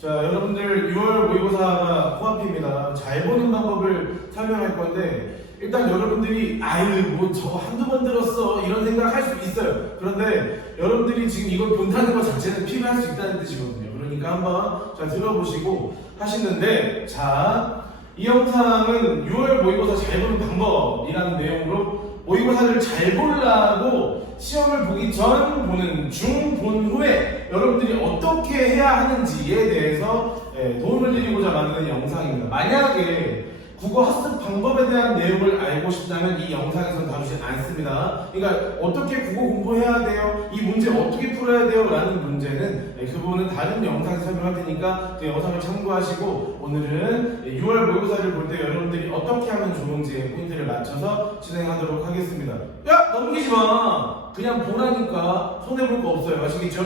자, 여러분들 6월 모의고사가 코앞입니다. 잘 보는 방법을 설명할 건데 일단 여러분들이 아유 뭐 저거 한두 번 들었어 이런 생각 할 수 있어요. 그런데 여러분들이 지금 이걸 본다는 것 자체는 필요할 수 있다는 뜻이거든요. 그러니까 한번 잘 들어보시고 하시는데, 자, 이 영상은 6월 모의고사 잘 보는 방법이라는 내용으로 모의고사를 잘 보려고 시험을 보기 전, 보는 중, 본 후에 여러분들이 어떻게 해야 하는지에 대해서 도움을 드리고자 만드는 영상입니다. 만약에 국어 학습 방법에 대한 내용을 알고 싶다면 이 영상에서는 다루지 않습니다. 그러니까 어떻게 국어 공부해야 돼요? 이 문제 어떻게 풀어야 돼요? 라는 문제는 그 부분은 다른 영상에서 설명할 테니까 그 영상을 참고하시고 오늘은 6월 모의고사를 볼 때 여러분들이 어떻게 하면 좋은지에 포인트를 맞춰서 진행하도록 하겠습니다. 야! 넘기지 마! 그냥 보라니까 손해볼 거 없어요. 아시겠죠?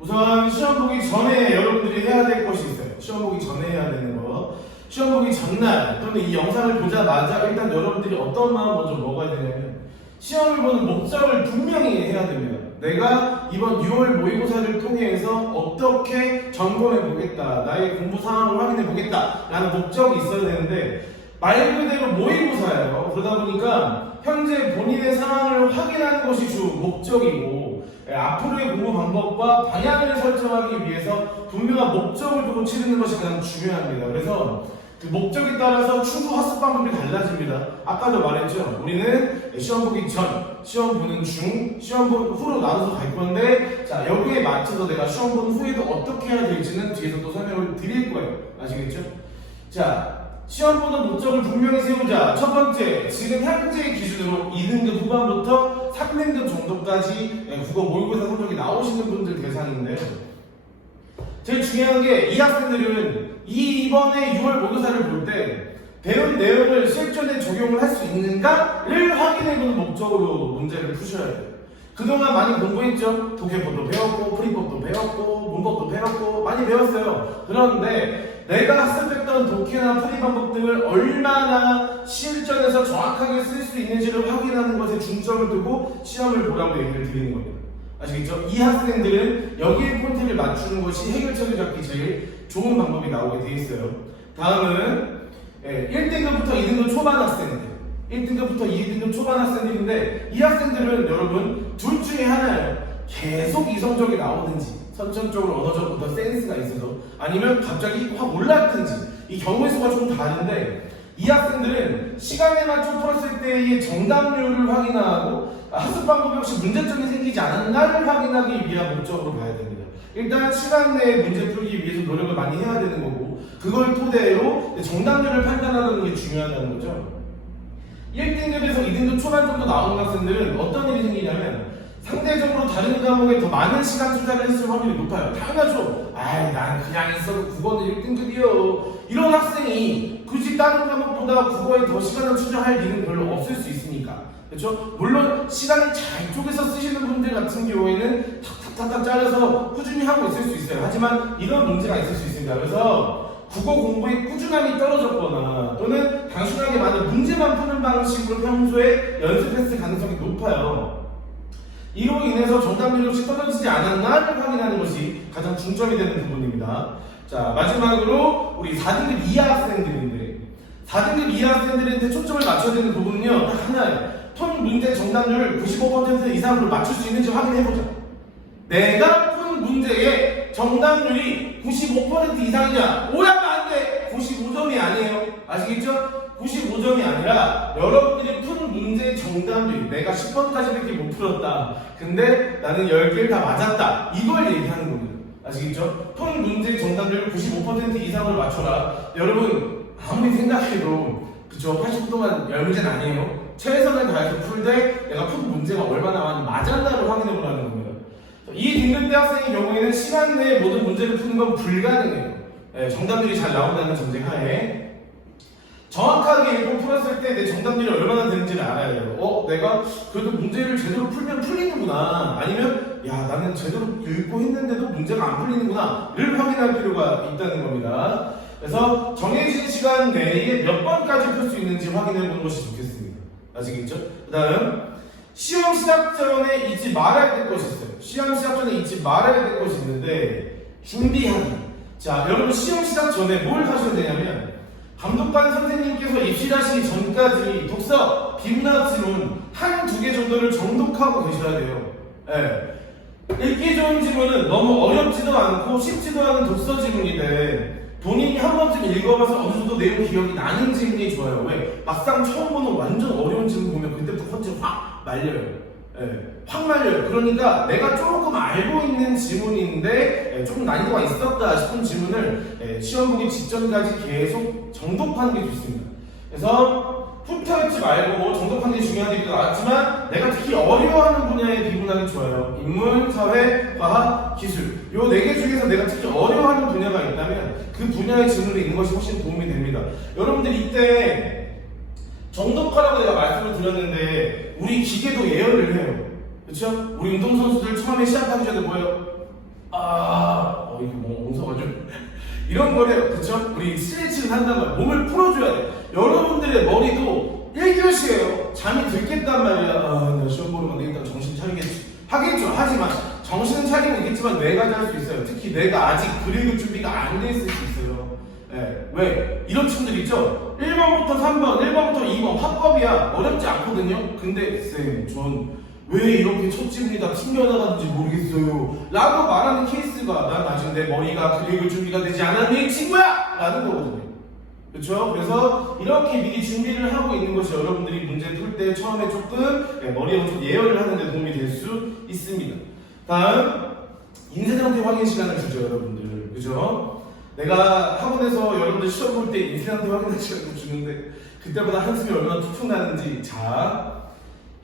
우선 시험 보기 전에 여러분들이 해야 될 것이 있어요. 시험 보기 전에 해야 되는 거. 시험 보기 전날 또는 이 영상을 보자마자 일단 여러분들이 어떤 마음 먼저 먹어야 되냐면 시험을 보는 목적을 분명히 해야 됩니다. 내가 이번 6월 모의고사를 통해서 어떻게 점검해 보겠다, 나의 공부 상황을 확인해 보겠다 라는 목적이 있어야 되는데 말 그대로 모의고사예요. 그러다 보니까 현재 본인의 상황을 확인하는 것이 주 목적이고 앞으로의 공부 방법과 방향을 설정하기 위해서 분명한 목적을 두고 치르는 것이 가장 중요합니다. 그래서 그 목적에 따라서 추후 학습 방법이 달라집니다. 아까도 말했죠. 우리는 시험 보기 전, 시험 보는 중, 시험 보는 후로 나눠서 갈 건데, 자, 여기에 맞춰서 내가 시험 보는 후에도 어떻게 해야 될지는 뒤에서 또 설명을 드릴 거예요. 아시겠죠? 자, 시험 보는 목적을 분명히 세우자. 첫 번째, 지금 현재 기준으로 2등급 후반부터 3등급 정도까지 국어 모의고사 성적이 나오시는 분들 대상인데, 제일 중요한 게 이 학생들은 이번에 6월 모의고사를 볼 때 배운 내용을 실전에 적용을 할 수 있는가를 확인해보는 목적으로 문제를 푸셔야 돼요. 그동안 많이 공부했죠? 독해법도 배웠고 풀이법도 배웠고 문법도 배웠고 많이 배웠어요. 그런데 내가 학습했던 독해나 풀이 방법 등을 얼마나 실전에서 정확하게 쓸 수 있는지를 확인하는 것에 중점을 두고 시험을 보라고 얘기를 드리는 겁니다. 아시겠죠? 이 학생들은 여기에 포인트를 맞추는 것이 해결책을 잡기 제일 좋은 방법이 나오게 돼 있어요. 다음은 1등급부터 2등급 초반 학생들, 1등급부터 2등급 초반 학생들인데 이 학생들은 여러분 둘 중에 하나예요. 계속 이성적이 나오든지 선천적으로 언어적으로 센스가 있어서 아니면 갑자기 확 올랐든지 이 경우의 수가 좀 다른데 이 학생들은 시간에 맞춰 풀었을 때의 정답률을 확인하고 학습 방법이 혹시 문제점이 생기지 않았나를 확인하기 위한 목적으로 가야 됩니다. 일단 시간 내에 문제 풀기 위해서 노력을 많이 해야 되는 거고 그걸 토대로 정답률을 판단하는 게 중요하다는 거죠. 1등급에서 2등급 초반 정도 나오는 학생들은 어떤 일이 생기냐면 상대적으로 다른 과목에 더 많은 시간 투자를 했을 확률이 높아요. 당연하죠. 아이 난 그냥 있어도 국어는 1등급이요. 이런 학생이 굳이 다른 과목보다 국어에 더 시간을 투자할 일은 별로 없을 수 있으니까. 그렇죠? 물론 시간을 잘 쪼개서 쓰시는 분들 같은 경우에는 탁탁탁탁 잘라서 꾸준히 하고 있을 수 있어요. 하지만 이런 문제가 있을 수 있습니다. 그래서 국어 공부의 꾸준함이 떨어졌거나 또는 단순하게 많은 문제만 푸는 방식으로 평소에 연습했을 가능성이 높아요. 이로 인해서 정답률이 혹시 떨어지지 않았나를 확인하는 것이 가장 중점이 되는 부분입니다. 자, 마지막으로 우리 4등급 이하 학생들인데 4등급 이하 학생들한테 초점을 맞춰야 되는 부분은요 딱 하나예요. 푼 문제 정답률 95% 이상으로 맞출 수 있는지 확인해보자. 내가 푼 문제의 정답률이 95% 이상이냐? 오야면 안 돼! 95점이 아니에요. 아시겠죠? 95점이 아니라 여러분들이 푼 문제의 정답률 내가 10번까지밖에 못 풀었다. 근데 나는 10개를 다 맞았다. 이걸 얘기하는 겁니다. 아시겠죠? 푼 문제의 정답률 95% 이상으로 맞춰라. 여러분 아무리 생각해도 그쵸? 80분 동안 10문제는 아니에요. 최선을 다해서 풀되 내가 푼 문제가 얼마나 많이 맞았나를 확인해보라는 겁니다. 이 등급대 학생의 경우에는 시간 내에 모든 문제를 푸는 건 불가능해요. 정답률이 잘 나온다는 전제하에 정확하게 읽고 풀었을 때 내 정답률이 얼마나 되는지를 알아야 돼요. 내가 그래도 문제를 제대로 풀면 풀리는구나. 아니면 야 나는 제대로 읽고 했는데도 문제가 안 풀리는구나를 확인할 필요가 있다는 겁니다. 그래서 정해진 시간 내에 몇 번까지 풀 수 있는지 확인해 보는 것이 좋겠습니다. 아시겠죠? 그 다음 시험 시작 전에 잊지 말아야 될 것이 있어요. 시험 시작 전에 잊지 말아야 될 것이 있는데 준비하기. 자, 여러분 시험 시작 전에 뭘 하셔야 되냐면 감독관 선생님께서 입실하시기 전까지 독서, 비문학 지문 한두 개 정도를 정독하고 계셔야 돼요. 예. 읽기 좋은 지문은 너무 어렵지도 않고 쉽지도 않은 독서 지문인데 본인이 한 번쯤 읽어봐서 어느 정도 내용 기억이 나는 지문이 좋아요. 왜? 막상 처음 보는 완전 어려운 지문 보면 그때부터 컨셉 확 말려요. 예, 확 말려요. 그러니까 내가 조금 알고 있는 지문인데 조금 난이도가 있었다 싶은 지문을 시험 보기 직전까지 계속 정독하는 게 좋습니다. 그래서 훑어읽지 말고 정독하는 게 중요한 얘기도 나왔지만 내가 특히 어려워하는 분야의 비문학이 좋아요. 인문, 사회, 과학, 기술 요 4개 중에서 내가 특히 어려워하는 분야가 있다면 그 분야의 지문을 읽는 것이 훨씬 도움이 됩니다. 여러분들 이때 정독하라고 내가 말씀을 드렸는데 우리 기계도 예열을 해요. 그렇죠? 우리 운동선수들 처음에 시합하기 전에 뭐예요? 이거 뭐 엉성하죠? 이런 거래요. 그렇죠? 우리 스트레칭을 한다면 몸을 풀어줘야 돼. 여러분들의 머리도 1교시예요. 잠이 들겠단 말이야. 나 시험 보러 가면 일단 정신 차리겠지. 하겠죠. 하지만 정신은 차리고 있겠지만 뇌가 잘 수 있어요. 특히 뇌가 아직 그리고 준비가 안 돼 있을 수 있어요. 왜? 이런 친구들 있죠? 1번부터 3번, 1번부터 2번 합법이야. 어렵지 않거든요. 근데 쌤, 전 왜 이렇게 첫 지문이 다 튕겨나가는지 모르겠어요 라고 말하는 케이스가 난 아직 내 머리가 그리고 준비가 되지 않았니 친구야! 라는 거거든요. 그렇죠? 그래서 이렇게 미리 준비를 하고 있는 것이 여러분들이 문제 풀 때 처음에 조금 머리에 좀 예열을 하는 데 도움이 될 수 있습니다. 다음 인쇄상태 확인 시간을 주죠 여러분들. 그죠? 내가 학원에서 여러분들 시험 볼 때 인쇄상태 확인하는 시간을 주는데 그때보다 한숨이 얼마나 툭툭 나는지. 자,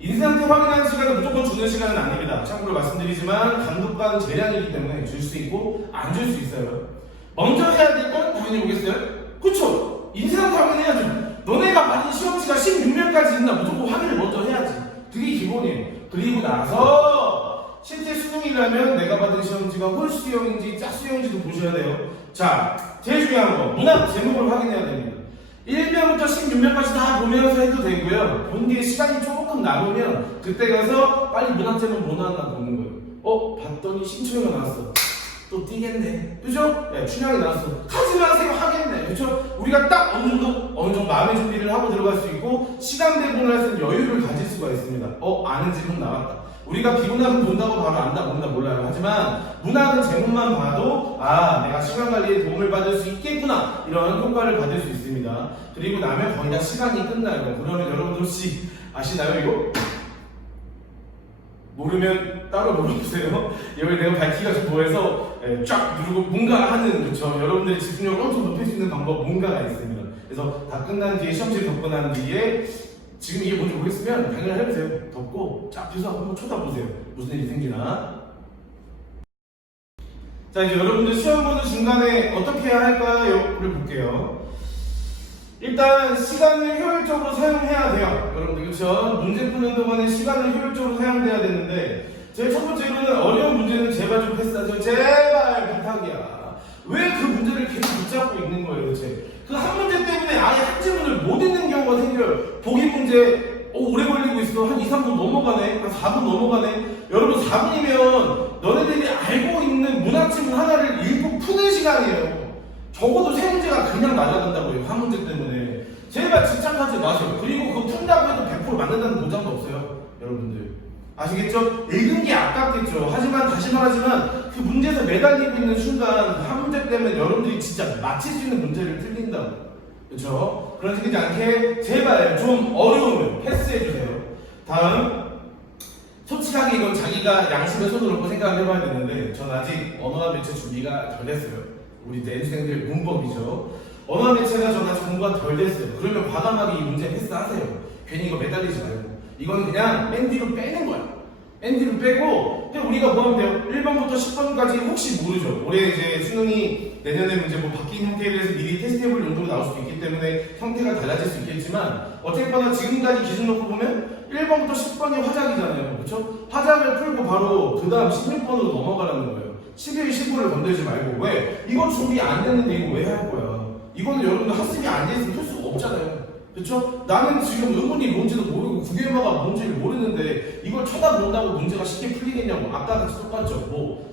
인쇄상태 확인하는 시간은 무조건 주는 시간은 아닙니다. 참고로 말씀드리지만 감독관 재량이기 때문에 줄 수 있고 안 줄 수 있어요. 먼저 해야 될 건 당연히 오겠어요? 그쵸? 인쇄상태 확인해야죠. 너네가 받은 시험지가 16면까지 있나 무조건 확인을 먼저 해야지. 그게 기본이에요. 그리고 나서 실제 수능이라면 내가 받은 시험지가 홀수형인지 짝수형인지도 보셔야 돼요. 자, 제일 중요한 거 문학 제목을 확인해야 됩니다. 1면부터 16면까지 다 보면서 해도 되고요. 본기에 시간이 조금 남으면 그때 가서 빨리 문학 제목 뭐 나왔나 보는 거예요. 봤더니 신춘이가 나왔어. 또 뛰겠네. 그죠? 춘향이 나왔어. 하지 마세요. 하겠네. 그죠? 우리가 딱 어느 정도 마음의 준비를 하고 들어갈 수 있고 시간 배분을 할 수 있는 여유를 가질 수가 있습니다. 아는 지문 나왔다. 우리가 비문학은 본다고 바로 안다 모른다 몰라요. 하지만 문학은 제목만 봐도 내가 시간 관리에 도움을 받을 수 있겠구나 이런 효과를 받을 수 있습니다. 그리고 나면 거의 다 시간이 끝나요. 그러면 여러분들 혹시 아시나요 이거? 모르면 따로 물어보세요. 여기 내가 밝히기가 좀 뭐해서 쫙 누르고 뭔가 하는 그쵸. 여러분들의 집중력을 엄청 높일 수 있는 방법 뭔가가 있습니다. 그래서 다 끝난 뒤에 시험지를 덮고 난 뒤에 지금 이게 뭔지 모르겠으면 당연히 해보세요. 덮고 쫙 펴서 한번 쳐다보세요. 무슨 일이 생기나. 자, 이제 여러분들 시험 보는 중간에 어떻게 해야 할까요?를 볼게요. 일단 시간을 효율적으로 사용해야 돼요. 여러분들 그렇죠? 문제 푸는 동안에 시간을 효율적으로 사용돼야 되는데 제일 첫 번째로는 어려운 문제는 제발 좀 패스하세요. 제발 부탁이야. 왜 그 문제를 계속 붙잡고 있는 거예요 도대체? 그 한 문제 때문에 아예 한 지문을 못 읽는 경우가 생겨요. 보기 문제 오래 걸리고 있어. 한 2, 3분 넘어가네. 한 4분 넘어가네. 여러분 4분이면 너네들이 알고 있는 문학 지문 하나를 읽고 푸는 시간이에요. 적어도 세 문제가 그냥 날아간다고요. 한 문제 때문에. 제발 집착하지 마세요. 그리고 그거 푼다고 해도 100% 맞는다는 보장도 없어요. 여러분들. 아시겠죠? 읽은 게 아깝겠죠. 하지만 다시 말하지만 그 문제에서 매달리고 있는 순간 한 문제 때문에 여러분들이 진짜 맞힐 수 있는 문제를 틀린다고. 그렇죠? 그러지 않게 제발 좀 어려우면 패스해주세요. 다음. 솔직하게 이건 자기가 양심의 손을 놓고 생각을 해봐야 되는데 전 아직 언어와 매체 준비가 덜 됐어요. 우리 내수생들 문법이죠. 언어 매체가 저는 아직 공부가 덜 됐어요. 그러면 과감하게 이 문제 패스하세요. 괜히 이거 매달리지 말고. 이건 그냥 맨 뒤로 빼는 거야. 맨 뒤로 빼고 그냥 우리가 뭐 하면 돼요? 1번부터 10번까지 혹시 모르죠. 올해 이제 수능이 내년에 문제 뭐 바뀐 형태에 대해서 미리 테스트해볼 용도로 나올 수도 있기 때문에 형태가 달라질 수 있겠지만 어쨌거나 지금까지 기준 놓고 보면 1번부터 10번이 화작이잖아요. 그렇죠? 화작을 풀고 바로 그 다음 16번으로 넘어가라는 거예요. 11, 15를 건들지 말고. 왜? 이거 준비 안 됐는데 이거 왜 할 거야? 이거는 여러분들 학습이 안 됐으면 풀 수가 없잖아요. 그쵸? 나는 지금 의문이 뭔지도 모르고 구개마가 뭔지를 모르는데 이걸 쳐다본다고 문제가 쉽게 풀리겠냐고. 아까 같이 똑같죠.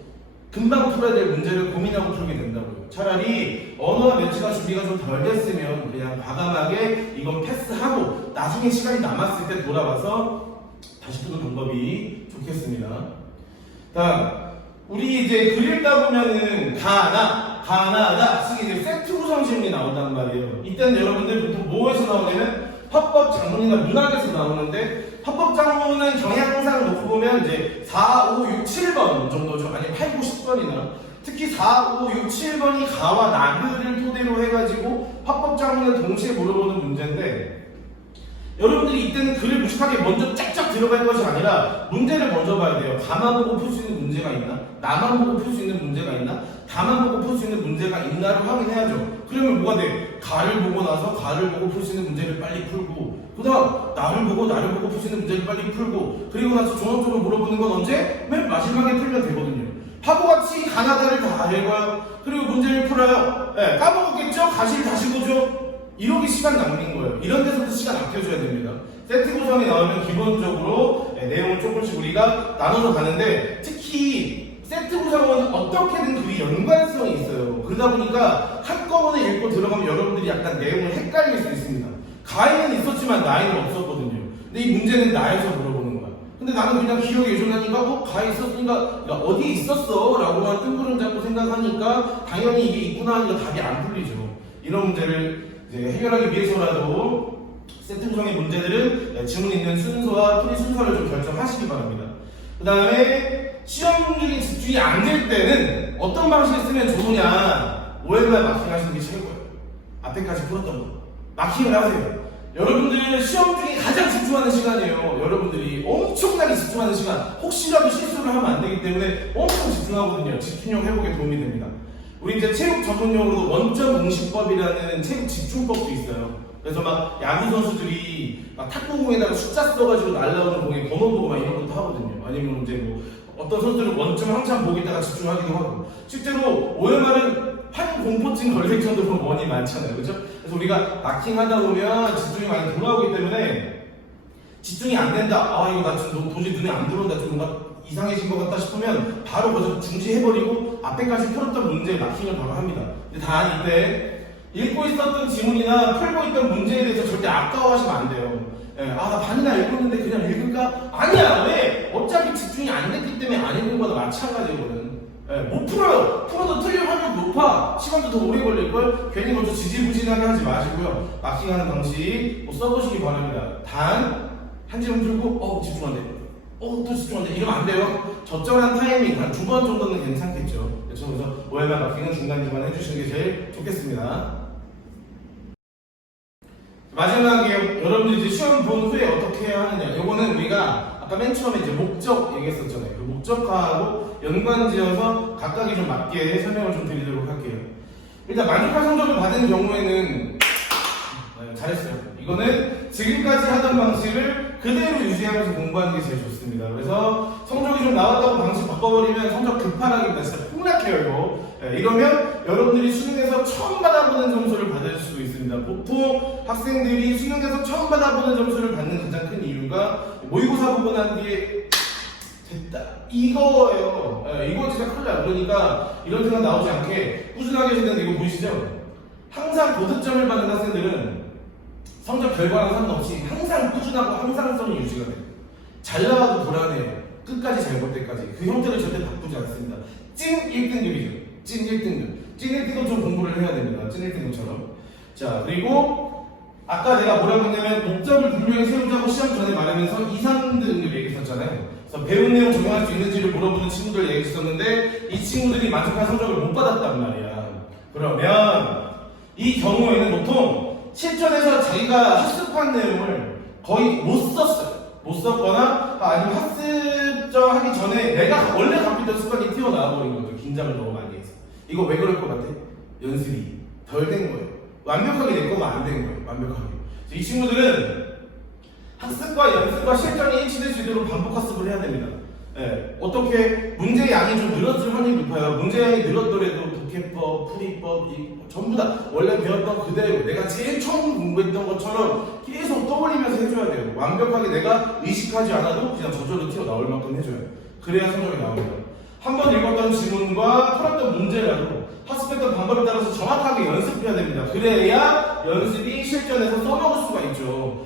금방 풀어야 될 문제를 고민하고 풀게 된다고요. 차라리 언어와 매치가 준비가 좀 덜 됐으면 그냥 과감하게 이건 패스하고 나중에 시간이 남았을 때 돌아와서 다시 푸는 방법이 좋겠습니다. 다음, 우리 이제 글 읽다 보면은 가나 씩 이제 세트 구성 질문이 나온단 말이에요. 이때는 여러분들 보통 뭐에서 나오냐면 화법 장문이나 문학에서 나오는데, 화법 장문은 경향상 놓고 보면 이제 4, 5, 6, 7번 정도죠. 아니면 8, 9, 10번이나 특히 4, 5, 6, 7번이 가와 나그를 토대로 해가지고 화법 장문을 동시에 물어보는 문제인데, 여러분들이 이때는 글을 무식하게 먼저 쫙쫙 들어갈 것이 아니라 문제를 먼저 봐야 돼요. 가만 보고 풀 수 있는 문제가 있나? 나만 보고 풀 수 있는 문제가 있나? 다만 보고 풀 수 있는 문제가 있나를 확인해야죠. 그러면 뭐가 돼? 가를 보고 나서 가를 보고 풀 수 있는 문제를 빨리 풀고, 그 다음 나를 보고 풀 수 있는 문제를 빨리 풀고, 그리고 나서 종합적으로 물어보는 건 언제? 맨 마지막에 풀면 되거든요. 바보같이 가나다를 다 읽어요. 그리고 문제를 풀어요. 네, 까먹었겠죠? 가시를 다시 보죠. 이렇게 시간 낭비인 거예요. 이런 데서도 시간 아껴줘야 됩니다. 세트 구성이 나오면 기본적으로 내용을 조금씩 우리가 나눠서 가는데, 특히 세트 구성은 어떻게든 그리 연관성이 있어요. 그러다 보니까 한꺼번에 읽고 들어가면 여러분들이 약간 내용을 헷갈릴 수 있습니다. 가에는 있었지만 나에는 없었거든요. 근데 이 문제는 나에서 물어보는 거야. 근데 나는 그냥 기억에 요전하니까 가에 있었으니까 어디에 있었어? 라고만 뜬구름 잡고 생각하니까 당연히 이게 있구나 하니까 답이 안 풀리죠. 이런 문제를 이제 해결하기 위해서라도 세트 구성의 문제들은 지문 있는 순서와 풀이 순서를 좀 결정하시기 바랍니다. 그 다음에 시험 중에 집중이 안 될 때는 어떤 방식을 쓰면 좋으냐? OMR 마킹 하시는 게 최고예요. 앞에까지 풀었던 거 마킹을 하세요. 여러분들 시험 중에 가장 집중하는 시간이에요. 여러분들이 엄청나게 집중하는 시간, 혹시라도 실수를 하면 안 되기 때문에 엄청 집중하거든요. 집중력 회복에 도움이 됩니다. 우리 이제 체육 전문용어로 원점 응시법이라는 체육 집중법도 있어요. 그래서 막 야구 선수들이 막 탁구공에다가 숫자 써가지고 날라오는 공에 번호 보고 막 이런 것도 하거든요. 아니면 이제 뭐 어떤 선수들은 원점 항상 보기다가 집중하기도 하고, 실제로 OMR은 한 공포증 걸릴 정도로 원이 많잖아요. 그렇죠? 그래서 우리가 마킹하다 보면 집중이 많이 돌아오기 때문에 집중이 안 된다. 아 이거 나 지금 도저히 눈에 안 들어온다. 좀 뭔가 이상해진 것 같다 싶으면 바로 거기서 중지해버리고 앞에까지 풀었던 문제에 마킹을 바로 합니다. 근데 단 이때 읽고 있었던 지문이나 풀고 있던 문제에 대해서 절대 아까워하시면 안 돼요. 예, 아, 나 반이나 읽었는데 그냥 읽을까? 아니야! 왜? 어차피 집중이 안 됐기 때문에 안 읽은 거나 마찬가지거든. 예, 못 풀어요! 풀어도 틀릴 확률이 높아! 시간도 더 오래 걸릴걸? 괜히 먼저 지지부진하게 하지 마시고요. 마킹하는 방식 써보시기 바랍니다. 단, 한 지문 풀고, 집중 안 돼. 또 집중 안 돼. 이러면 안 돼요. 적절한 타이밍, 한 2번 정도는 괜찮겠죠. 그래서 OMR 마킹은 중간중간 해주시는 게 제일 좋겠습니다. 마지막에 여러분들이 이제 시험 본 후에 어떻게 해야 하느냐. 요거는 우리가 아까 맨 처음에 이제 목적 얘기했었잖아요. 그 목적화하고 연관지어서 각각이 좀 맞게 설명을 좀 드리도록 할게요. 일단 만족한 성적을 받은 경우에는 잘했어요. 이거는 지금까지 하던 방식을 그대로 유지하면서 공부하는 게 제일 좋습니다. 그래서 성적이 좀 나왔다고 방식 바꿔버리면 성적 급하라기보다 진짜 폭락해요, 이거. 이러면 여러분들이 수능에서 처음 받아보는 점수를 받을 수도 있습니다. 보통 학생들이 수능에서 처음 받아보는 점수를 받는 가장 큰 이유가 모의고사 보고 난 뒤에 됐다 이거예요. 이거 진짜 큰일 나요. 그러니까 이런 생각 나오지 않게 꾸준하게 하시는데, 이거 보이시죠? 항상 고득점을 받는 학생들은 성적 결과랑 상관없이 항상 꾸준하고 항상성이 유지가 돼요. 잘 나와도 불안해요. 끝까지 잘 볼 때까지. 그 형태를 절대 바꾸지 않습니다. 찐 1등급이죠. 찐 1등급. 찐 1등급 좀 공부를 해야 됩니다. 찐 1등급처럼. 자, 그리고 아까 내가 뭐라고 했냐면 목적을 분명히 세우자고 시험 전에 말하면서 2, 3등급 얘기했었잖아요. 그래서 배운 내용 적용할 수 있는지를 물어보는 친구들 얘기했었는데, 이 친구들이 만족한 성적을 못 받았단 말이야. 그러면 이 경우에는 보통 실전에서 자기가 학습한 내용을 거의 못 썼어요. 못 썼거나 아니면 학습하기 전에 내가 원래 갖고 있던 습관이 튀어나와 버린 거죠. 긴장을 너무 많이 해서. 이거 왜 그럴 것 같아? 연습이 덜 된 거예요. 완벽하게 될 거면 안 된 거예요. 완벽하게. 이 친구들은 학습과 연습과 실전이 일치될 수 있도록 반복 학습을 해야 됩니다. 어떻게 문제의 양이 좀 늘었을 확률이 높아요. 문제 양이 늘었더라도 독해법, 풀이법 전부 다 원래 배웠던 그대로 내가 제일 처음 공부했던 것처럼 계속 떠올리면서 해줘야 돼요. 완벽하게 내가 의식하지 않아도 그냥 저절로 튀어나올 만큼 해줘요. 그래야 성적이 나옵니다. 한 번 읽었던 지문과 풀었던 문제라도 학습했던 방법에 따라서 정확하게 연습해야 됩니다. 그래야 연습이 실전에서 써먹을 수가 있죠.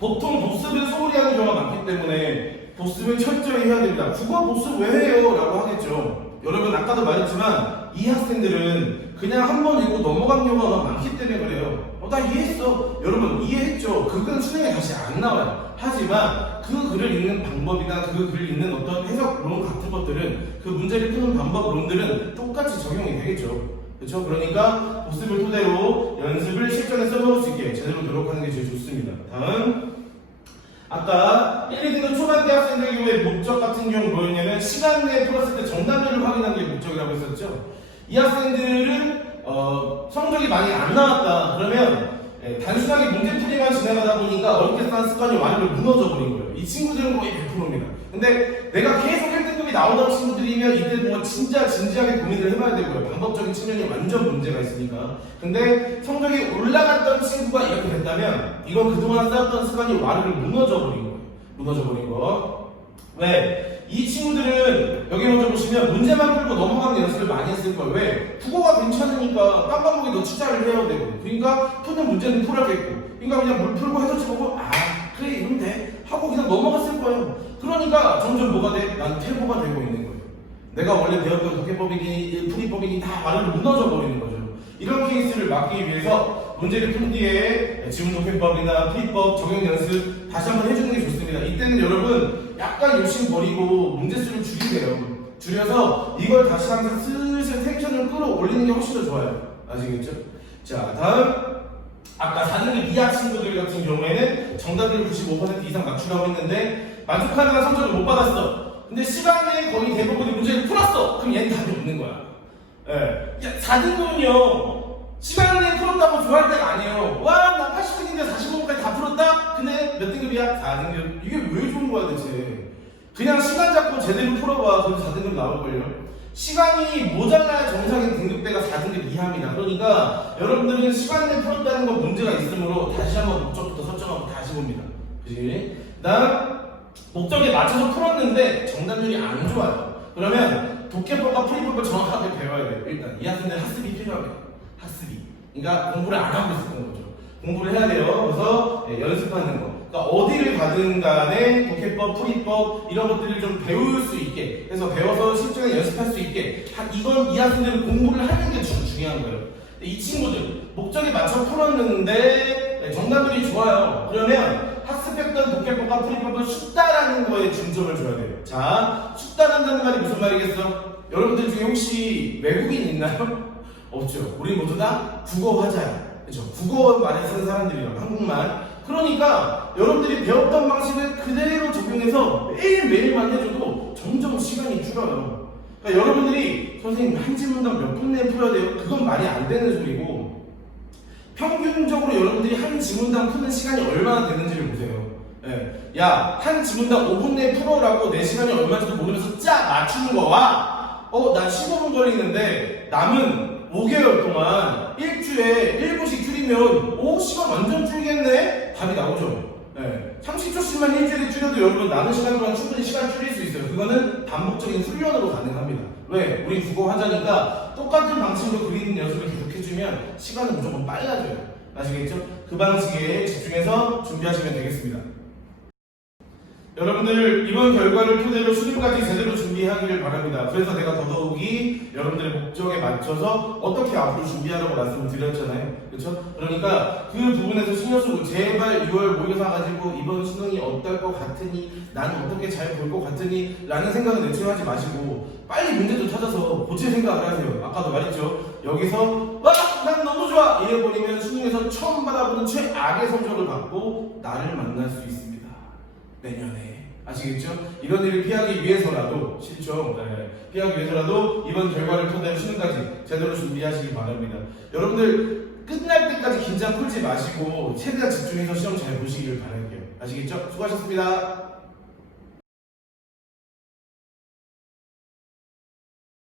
보통 복습은 소홀히 하는 경우가 많기 때문에 복습은 철저히 해야 됩니다. 국어 복습 왜 해요? 라고 하겠죠. 여러분 아까도 말했지만 이 학생들은 그냥 한 번 읽고 넘어간 경우가 많기 때문에 그래요. 나 이해했어. 여러분 이해했죠. 그 글은 수능에 다시 안 나와요. 하지만 그 글을 읽는 방법이나 그 글을 읽는 어떤 해석론 같은 것들은 그 문제를 푸는 방법론들은 똑같이 적용이 되겠죠. 그렇죠? 그러니까 복습을 토대로 연습을 실전에 써먹을 수 있게 제대로 노력하는 게 제일 좋습니다. 다음 아까 1, 2등급 초반대 학생들 경우에 목적 같은 경우 뭐였냐면 시간 내에 풀었을 때 정답률을 확인하는 게 목적이라고 했었죠. 이 학생들은 성적이 많이 안 나왔다 그러면 단순하게 문제풀이만 지나가다 보니까 어렵게 쌓은 습관이 완전히 무너져 버린 거예요. 이 친구들은 거의 100%입니다. 근데 내가 계속 1등급이 나오던 친구들이면 이때 뭔가 진짜 진지하게 고민을 해봐야 되고요. 방법적인 측면이 완전 문제가 있으니까. 근데 성적이 올라갔던 친구가 이렇게 됐다면 이건 그동안 쌓았던 습관이 완전히 무너져 버린 거예요. 무너져 버린 거. 왜? 이 친구들은 여기 먼저 보시면 문제만 풀고 넘어가는 연습을 많이 했을 거예요. 왜? 국어가 괜찮으니까 딴 과목에 더 투자를 해야 되고 그러니까 푸는 문제는 풀어야겠고 그러니까 그냥 물 풀고 해서 치고 그래 이러면 돼 하고 그냥 넘어갔을 거예요. 그러니까 점점 뭐가 돼? 난 퇴보가 되고 있는 거예요. 내가 원래 배웠던 독해법이니 풀이법이니 다 완전히 무너져 버리는 거죠. 이런 케이스를 막기 위해서 문제를 푼 뒤에 지문 독해법이나 풀이법 적용 연습 다시 한번 해주는 게 좋습니다. 이때는 여러분 약간 욕심 버리고 문제수를 줄이세요. 줄여서 이걸 다시 항상 슬슬 텐션을 끌어올리는 게 훨씬 더 좋아요. 아시겠죠? 자, 다음 아까 4등급 이하 친구들 같은 경우에는 정답률 95% 이상 맞추라고 했는데 만족할 만한 성적을 못 받았어. 근데 시간 내에 거의 대부분의 문제를 풀었어. 그럼 얘는 답이 없는 거야. 예. 4등급은요 시간 내에 풀었다고 좋아할 때가 아니에요. 와, 나 80등인데 45분까지 다 풀었다? 근데 몇 등급이야? 4등급. 이게 왜 좋은 거야 대체? 그냥 시간 잡고 제대로 풀어봐. 그럼 4등급 나올걸요? 시간이 모자라야 정상인 등급대가 4등급 이하입니다. 그러니까 여러분들은 시간 내에 풀었다는 건 문제가 있으므로 다시 한번 목적부터 설정하고 다시 봅니다. 그치? 난 목적에 맞춰서 풀었는데 정답률이 안 좋아요. 그러면 독해법과 풀이법을 정확하게 배워야 돼요. 일단 이 학생들 학습이 필요합니다. 학습이. 그러니까 공부를 안 하고 있었던 거죠. 공부를 해야 돼요. 그래서 연습하는 거. 그러니까 어디를 가든 간에 독해법, 풀이법 이런 것들을 좀 배울 수 있게 해서 배워서 실전에 연습할 수 있게 이건 이 학생들은 공부를 하는 게 중요한 거예요. 이 친구들 목적에 맞춰 풀었는데 정답률이 좋아요. 그러면 학습했던 독해법과 풀이법을 숙달하는 거에 중점을 줘야 돼요. 자, 숙달한다는 말이 무슨 말이겠어? 여러분들 중에 혹시 외국인 있나요? 없죠. 우리 모두 다 국어 화자야. 그렇죠? 국어 많이 쓰는 사람들이랑 한국말. 그러니까 여러분들이 배웠던 방식을 그대로 적용해서 매일매일만 해줘도 점점 시간이 줄어요. 그러니까 여러분들이 선생님 한 지문당 몇 분 내에 풀어야 돼요? 그건 말이 안 되는 소리고 평균적으로 여러분들이 한 지문당 푸는 시간이 얼마나 되는지를 보세요. 야, 한 지문당 5분 내에 풀어라고 내 시간이 얼마인지도 모르면서 짜 맞추는 거와 나 15분 걸리는데 남은 5개월 동안 일주에 1분씩 줄이면 시간 완전 줄겠네? 답이 나오죠. 30초씩만 일주일에 줄여도 여러분 남은 시간 동안 충분히 시간 줄일 수 있어요. 그거는 반복적인 훈련으로 가능합니다. 왜? 우리 국어 화자니까 똑같은 방식으로 그리는 연습을 계속 해주면 시간은 무조건 빨라져요. 아시겠죠? 그 방식에 집중해서 준비하시면 되겠습니다. 여러분들 이번 결과를 토대로 수능까지 제대로 준비하기를 바랍니다. 그래서 내가 더더욱이 여러분들의 목적에 맞춰서 어떻게 앞으로 준비하라고 말씀을 드렸잖아요. 그렇죠? 그러니까 그 부분에서 신경 쓰고 제발 6월 모의고사 가지고 이번 수능이 어떨 것 같으니 나는 어떻게 잘 볼 것 같으니 라는 생각을 내치하지 마시고 빨리 문제도 찾아서 고칠 생각을 하세요. 아까도 말했죠. 여기서 난 너무 좋아 이래버리면 수능에서 처음 받아보는 최악의 성적을 받고 나를 만날 수 있습니다. 내년에. 아시겠죠? 이런 일을 피하기 위해서라도 실종 피하기 위해서라도 이번 결과를 토대로 수능까지 제대로 준비하시기 바랍니다. 여러분들 끝날 때까지 긴장 풀지 마시고 최대한 집중해서 시험 잘 보시기를 바랄게요. 아시겠죠? 수고하셨습니다.